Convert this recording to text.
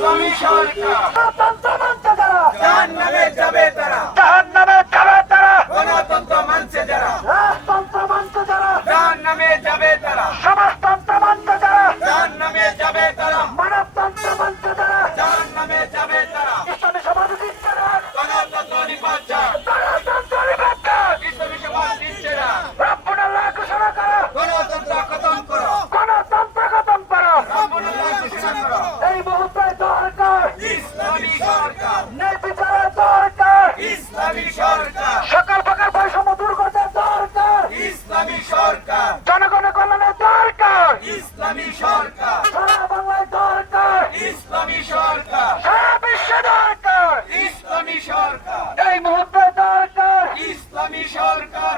তুমি সরকার। ইসলামী সরকার। জনগণের কল্যাণে দরকার। ইসলামী সরকার। সারা বাংলায় দরকার। ইসলামী সরকার। সারা বিশ্বে দরকার। ইসলামী সরকার। এই মুহূর্তে দরকার। ইসলামী সরকার।